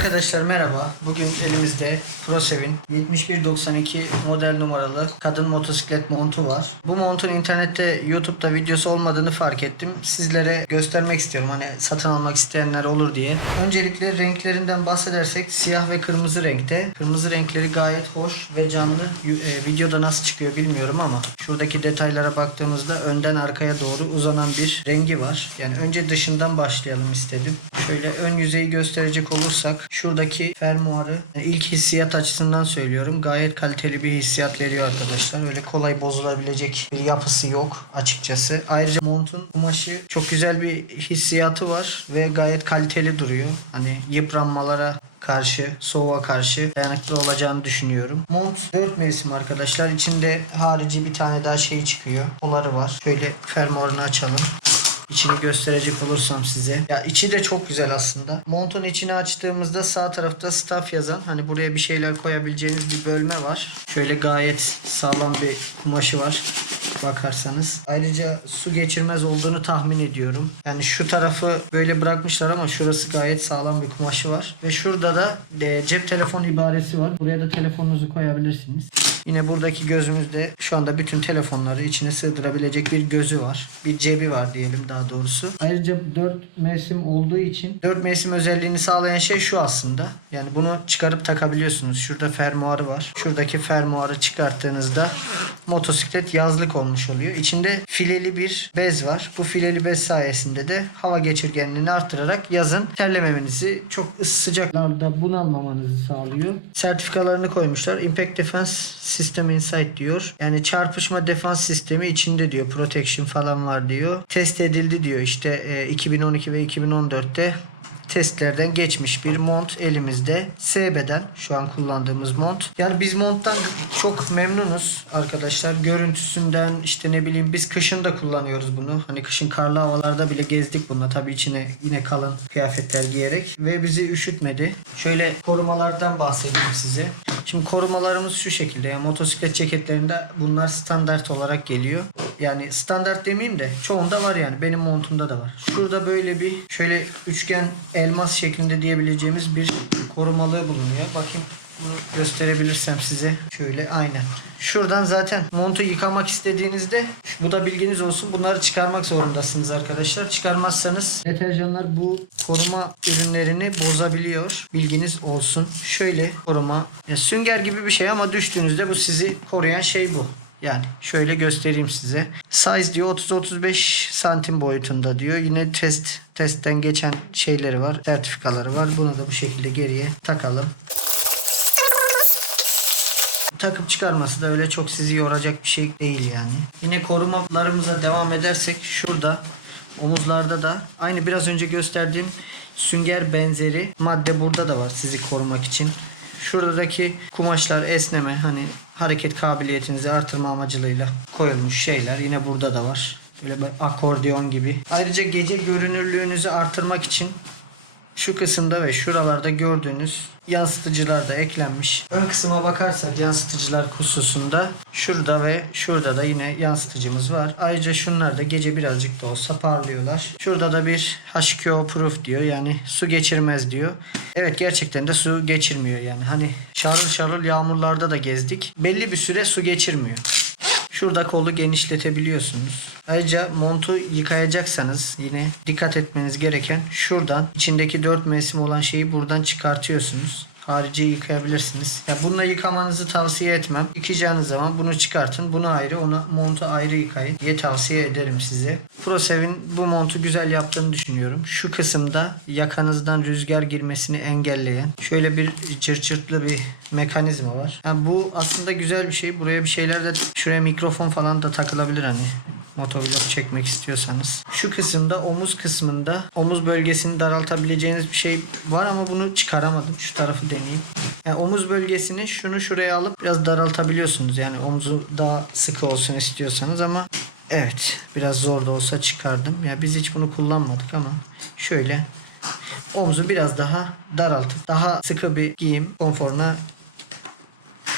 Arkadaşlar merhaba. Bugün elimizde ProSev'in 7192 model numaralı kadın motosiklet montu var. Bu montun internette YouTube'da videosu olmadığını fark ettim. Sizlere göstermek istiyorum hani satın almak isteyenler olur diye. Öncelikle renklerinden bahsedersek siyah ve kırmızı renkte. Kırmızı renkleri gayet hoş ve canlı. E, videoda nasıl çıkıyor bilmiyorum ama şuradaki detaylara baktığımızda önden arkaya doğru uzanan bir rengi var. Yani önce dışından başlayalım istedim. Şöyle ön yüzeyi gösterecek olursak şuradaki fermuarı yani ilk hissiyat açısından söylüyorum. Gayet kaliteli bir hissiyat veriyor arkadaşlar. Öyle kolay bozulabilecek bir yapısı yok açıkçası. Ayrıca montun kumaşı çok güzel bir hissiyatı var ve gayet kaliteli duruyor. Hani yıpranmalara karşı, soğuğa karşı dayanıklı olacağını düşünüyorum. Mont 4 mevsim arkadaşlar. İçinde harici bir tane daha şey çıkıyor. Oları var. Şöyle fermuarını açalım. İçini gösterecek olursam size. Ya içi de çok güzel aslında. Montun içini açtığımızda sağ tarafta staff yazan hani buraya bir şeyler koyabileceğiniz bir bölme var. Şöyle gayet sağlam bir kumaşı var bakarsanız. Ayrıca su geçirmez olduğunu tahmin ediyorum. Yani şu tarafı böyle bırakmışlar ama şurası gayet sağlam bir kumaşı var. Ve şurada da e, cep telefon ibaresi var. Buraya da telefonunuzu koyabilirsiniz. Yine buradaki gözümüzde şu anda bütün telefonları içine sığdırabilecek bir gözü var. Bir cebi var diyelim daha doğrusu. Ayrıca 4 mevsim olduğu için 4 mevsim özelliğini sağlayan şey şu aslında. Yani bunu çıkarıp takabiliyorsunuz. Şurada fermuarı var. Şuradaki fermuarı çıkarttığınızda motosiklet yazlık olmuş oluyor. İçinde fileli bir bez var. Bu fileli bez sayesinde de hava geçirgenliğini artırarak yazın terlememenizi çok sıcaklarda bunalmamanızı sağlıyor. Sertifikalarını koymuşlar. Impact Defense System Insight diyor. Yani çarpışma defans sistemi içinde diyor. Protection falan var diyor. Test edildi diyor. İşte e, 2012 ve 2014'te testlerden geçmiş bir mont elimizde. SB'den şu an kullandığımız mont. Yani biz monttan çok memnunuz arkadaşlar. Görüntüsünden işte ne bileyim biz kışın da kullanıyoruz bunu. Hani kışın karlı havalarda bile gezdik bununla. Tabii içine yine kalın kıyafetler giyerek ve bizi üşütmedi. Şöyle korumalardan bahsedeyim size. Şimdi korumalarımız şu şekilde. Yani motosiklet ceketlerinde bunlar standart olarak geliyor. Yani standart demeyeyim de çoğunda var yani. Benim montumda da var. Şurada böyle bir şöyle üçgen elmas şeklinde diyebileceğimiz bir korumalığı bulunuyor. Bakayım bunu gösterebilirsem size. Şöyle aynen. Şuradan zaten montu yıkamak istediğinizde bu da bilginiz olsun. Bunları çıkarmak zorundasınız arkadaşlar. Çıkarmazsanız deterjanlar bu koruma ürünlerini bozabiliyor. Bilginiz olsun. Şöyle koruma. Ya sünger gibi bir şey ama düştüğünüzde bu sizi koruyan şey bu. Yani şöyle göstereyim size. Size diyor 30-35 santim boyutunda diyor. Yine test testten geçen şeyleri var. Sertifikaları var. Bunu da bu şekilde geriye takalım. Takıp çıkarması da öyle çok sizi yoracak bir şey değil yani. Yine korumalarımıza devam edersek şurada omuzlarda da aynı biraz önce gösterdiğim sünger benzeri madde burada da var sizi korumak için. Şuradaki kumaşlar esneme hani hareket kabiliyetinizi artırma amacılığıyla koyulmuş şeyler yine burada da var. Böyle bir akordeon gibi. Ayrıca gece görünürlüğünüzü artırmak için şu kısımda ve şuralarda gördüğünüz yansıtıcılar da eklenmiş. Ön kısma bakarsak yansıtıcılar hususunda şurada ve şurada da yine yansıtıcımız var. Ayrıca şunlar da gece birazcık da olsa parlıyorlar. Şurada da bir H2O proof diyor. Yani su geçirmez diyor. Evet gerçekten de su geçirmiyor yani. Hani şarıl şarıl yağmurlarda da gezdik. Belli bir süre su geçirmiyor. Şurada kolu genişletebiliyorsunuz. Ayrıca montu yıkayacaksanız yine dikkat etmeniz gereken şuradan içindeki 4 mevsim olan şeyi buradan çıkartıyorsunuz. Harici yıkayabilirsiniz. Ya bununla yıkamanızı tavsiye etmem. Yıkayacağınız zaman bunu çıkartın. Bunu ayrı, onu montu ayrı yıkayın diye tavsiye ederim size. ProSev'in bu montu güzel yaptığını düşünüyorum. Şu kısımda yakanızdan rüzgar girmesini engelleyen şöyle bir cırcırtlı bir mekanizma var. Yani bu aslında güzel bir şey. Buraya bir şeyler de şuraya mikrofon falan da takılabilir hani motovlog çekmek istiyorsanız. Şu kısımda omuz kısmında omuz bölgesini daraltabileceğiniz bir şey var ama bunu çıkaramadım. Şu tarafı deneyeyim. Yani omuz bölgesini şunu şuraya alıp biraz daraltabiliyorsunuz. Yani omuzu daha sıkı olsun istiyorsanız ama evet biraz zor da olsa çıkardım. Ya biz hiç bunu kullanmadık ama şöyle omuzu biraz daha daraltıp daha sıkı bir giyim konforuna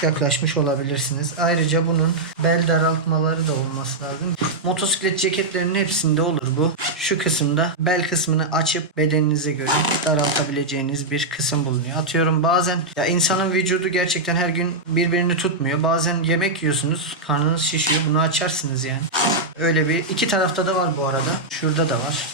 yaklaşmış olabilirsiniz. Ayrıca bunun bel daraltmaları da olması lazım. Motosiklet ceketlerinin hepsinde olur bu. Şu kısımda bel kısmını açıp bedeninize göre daraltabileceğiniz bir kısım bulunuyor. Atıyorum bazen ya insanın vücudu gerçekten her gün birbirini tutmuyor. Bazen yemek yiyorsunuz, karnınız şişiyor. Bunu açarsınız yani. Öyle bir iki tarafta da var bu arada. Şurada da var.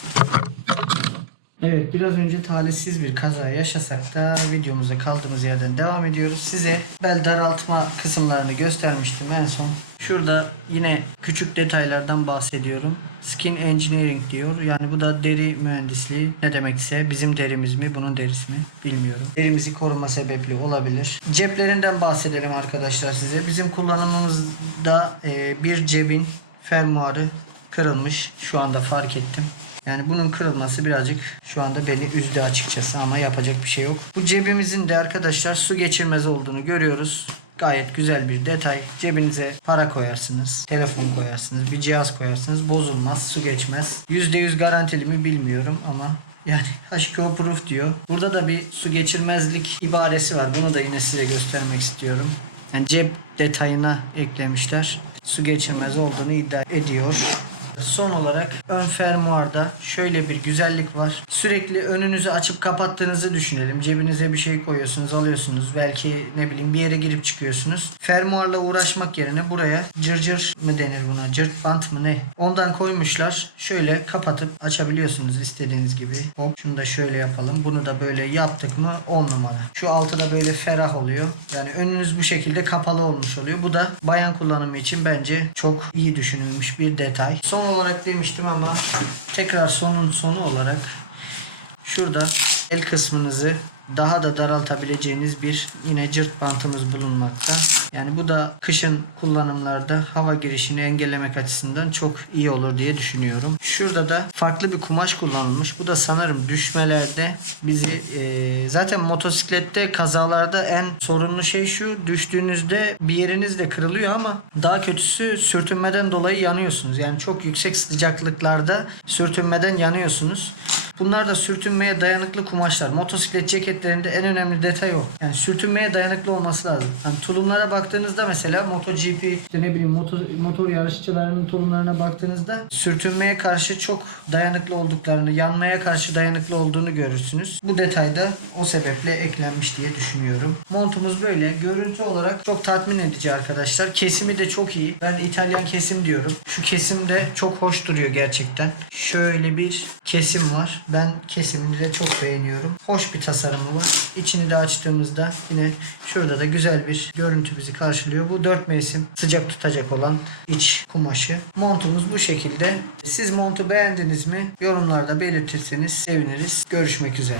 Evet biraz önce talihsiz bir kaza yaşasak da videomuza kaldığımız yerden devam ediyoruz. Size bel daraltma kısımlarını göstermiştim en son. Şurada yine küçük detaylardan bahsediyorum. Skin Engineering diyor. Yani bu da deri mühendisliği. Ne demekse bizim derimiz mi bunun derisi mi bilmiyorum. Derimizi koruma sebepli olabilir. Ceplerinden bahsedelim arkadaşlar size. Bizim kullanımımızda e, bir cebin fermuarı kırılmış. Şu anda fark ettim. Yani bunun kırılması birazcık şu anda beni üzdü açıkçası ama yapacak bir şey yok. Bu cebimizin de arkadaşlar su geçirmez olduğunu görüyoruz. Gayet güzel bir detay. Cebinize para koyarsınız, telefon koyarsınız, bir cihaz koyarsınız. Bozulmaz, su geçmez. %100 garantili mi bilmiyorum ama yani HKO Proof diyor. Burada da bir su geçirmezlik ibaresi var. Bunu da yine size göstermek istiyorum. Yani cep detayına eklemişler. Su geçirmez olduğunu iddia ediyor. Son olarak ön fermuarda şöyle bir güzellik var. Sürekli önünüzü açıp kapattığınızı düşünelim. Cebinize bir şey koyuyorsunuz, alıyorsunuz. Belki ne bileyim bir yere girip çıkıyorsunuz. Fermuarla uğraşmak yerine buraya cırcır mı denir buna? Cırt bant mı ne? Ondan koymuşlar. Şöyle kapatıp açabiliyorsunuz istediğiniz gibi. Hop şunu da şöyle yapalım. Bunu da böyle yaptık mı 10 numara. Şu altı da böyle ferah oluyor. Yani önünüz bu şekilde kapalı olmuş oluyor. Bu da bayan kullanımı için bence çok iyi düşünülmüş bir detay. Son olarak demiştim ama tekrar sonun sonu olarak şurada el kısmınızı daha da daraltabileceğiniz bir yine cırt bantımız bulunmakta. Yani bu da kışın kullanımlarda hava girişini engellemek açısından çok iyi olur diye düşünüyorum. Şurada da farklı bir kumaş kullanılmış. Bu da sanırım düşmelerde bizi e, zaten motosiklette kazalarda en sorunlu şey şu düştüğünüzde bir yeriniz de kırılıyor ama daha kötüsü sürtünmeden dolayı yanıyorsunuz. Yani çok yüksek sıcaklıklarda sürtünmeden yanıyorsunuz. Bunlar da sürtünmeye dayanıklı kumaşlar. Motosiklet ceketlerinde en önemli detay o. Yani sürtünmeye dayanıklı olması lazım. Yani tulumlara baktığınızda mesela MotoGP işte ne bileyim motor, motor yarışçılarının tulumlarına baktığınızda sürtünmeye karşı çok dayanıklı olduklarını, yanmaya karşı dayanıklı olduğunu görürsünüz. Bu detay da o sebeple eklenmiş diye düşünüyorum. Montumuz böyle. Görüntü olarak çok tatmin edici arkadaşlar. Kesimi de çok iyi. Ben İtalyan kesim diyorum. Şu kesim de çok hoş duruyor gerçekten. Şöyle bir kesim var. Ben kesimini de çok beğeniyorum. Hoş bir tasarımı var. İçini de açtığımızda yine şurada da güzel bir görüntü bizi karşılıyor. Bu 4 mevsim sıcak tutacak olan iç kumaşı. Montumuz bu şekilde. Siz montu beğendiniz mi? Yorumlarda belirtirseniz seviniriz. Görüşmek üzere.